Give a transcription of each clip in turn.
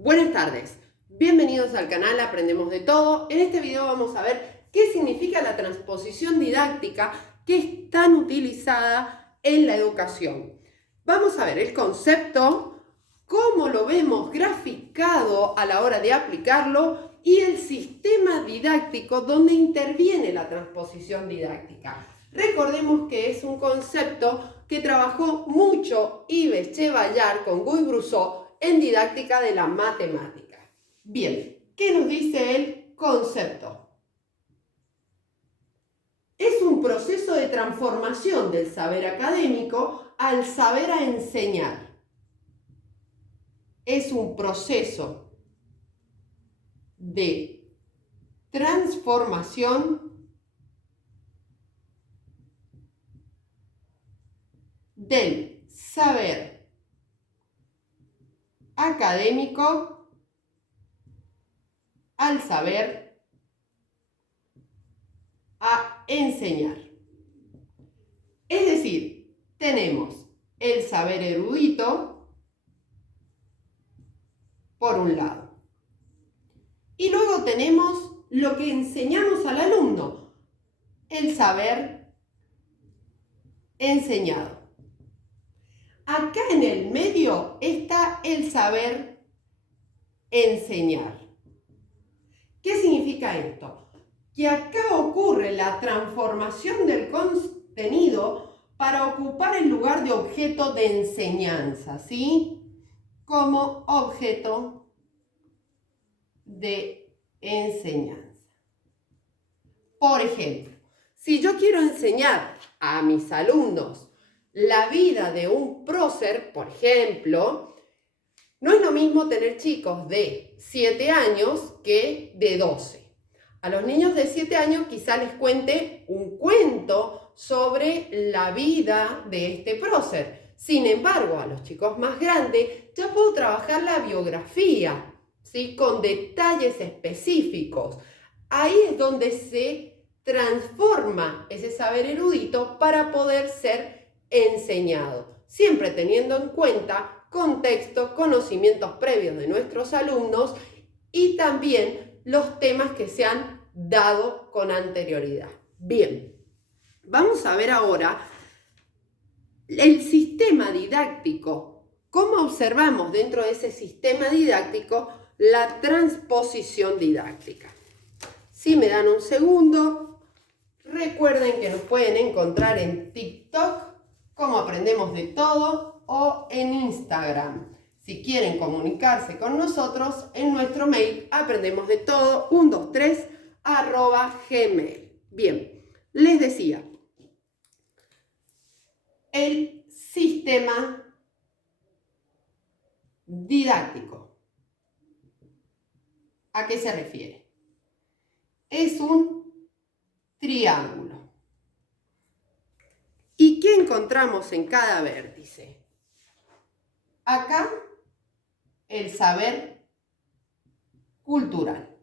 Buenas tardes, bienvenidos al canal Aprendemos de Todo. En este video vamos a ver qué significa la transposición didáctica que es tan utilizada en la educación. Vamos a ver el concepto, cómo lo vemos graficado a la hora de aplicarlo y el sistema didáctico donde interviene la transposición didáctica. Recordemos que es un concepto que trabajó mucho Yves Chevallar con Guy Brousseau en didáctica de la matemática. Bien, ¿qué nos dice el concepto? Es un proceso de transformación del saber académico al saber a enseñar. Es un proceso de transformación del saber académico al saber a enseñar. Es decir, tenemos el saber erudito por un lado y luego tenemos lo que enseñamos al alumno, el saber enseñado. Acá en el medio está el saber enseñar. ¿Qué significa esto? Que acá ocurre la transformación del contenido para ocupar el lugar de objeto de enseñanza, ¿sí? Como objeto de enseñanza. Por ejemplo, si yo quiero enseñar a mis alumnos la vida de un prócer, por ejemplo, no es lo mismo tener chicos de 7 años que de 12. A los niños de 7 años quizá les cuente un cuento sobre la vida de este prócer. Sin embargo, a los chicos más grandes ya puedo trabajar la biografía, ¿sí? Con detalles específicos. Ahí es donde se transforma ese saber erudito para poder ser enseñado, siempre teniendo en cuenta contexto, conocimientos previos de nuestros alumnos y también los temas que se han dado con anterioridad. Bien, vamos a ver ahora el sistema didáctico. ¿Cómo observamos dentro de ese sistema didáctico la transposición didáctica? Si me dan un segundo, recuerden que nos pueden encontrar en TikTok como Aprendemos de Todo o en Instagram. Si quieren comunicarse con nosotros, en nuestro mail aprendemosdetodo123@gmail. Bien, les decía, el sistema didáctico. ¿A qué se refiere? Es un triángulo. ¿Y qué encontramos en cada vértice? Acá, el saber cultural,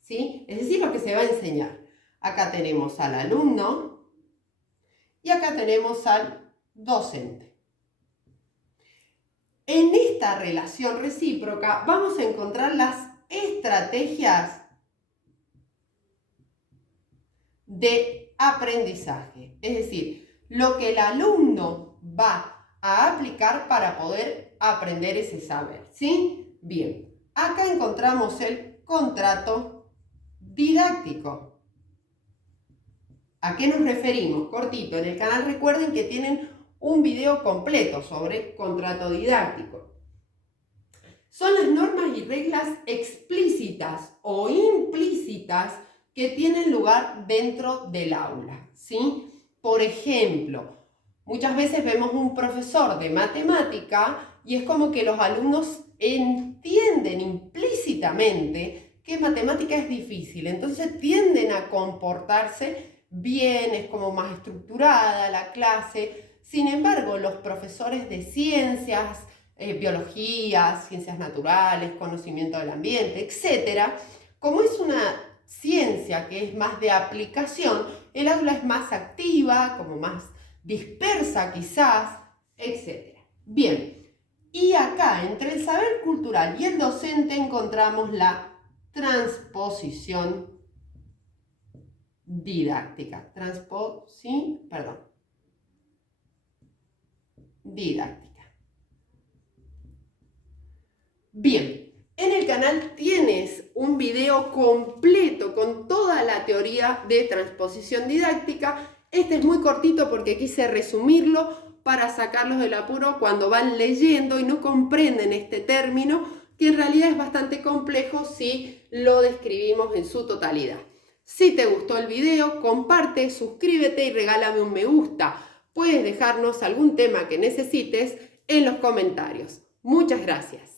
¿sí? Es decir, lo que se va a enseñar. Acá tenemos al alumno y acá tenemos al docente. En esta relación recíproca vamos a encontrar las estrategias de aprendizaje, es decir, lo que el alumno va a aplicar para poder aprender ese saber, ¿sí? Bien, acá encontramos el contrato didáctico. ¿A qué nos referimos? Cortito, en el canal recuerden que tienen un video completo sobre contrato didáctico. Son las normas y reglas explícitas o implícitas que tienen lugar dentro del aula, ¿sí? Por ejemplo, muchas veces vemos un profesor de matemática y es como que los alumnos entienden implícitamente que matemática es difícil, entonces tienden a comportarse bien, es como más estructurada la clase. Sin embargo, los profesores de ciencias, biología, ciencias naturales, conocimiento del ambiente, etc., como es una ciencia que es más de aplicación, el aula es más activa, como más dispersa quizás, etc. Bien, Y acá, entre el saber cultural y el docente, encontramos la transposición didáctica. Didáctica. Bien, en el canal tienes un video completo con toda la teoría de transposición didáctica. Este es muy cortito porque quise resumirlo para sacarlos del apuro cuando van leyendo y no comprenden este término, que en realidad es bastante complejo si lo describimos en su totalidad. Si te gustó el video, comparte, suscríbete y regálame un me gusta. Puedes dejarnos algún tema que necesites en los comentarios. Muchas gracias.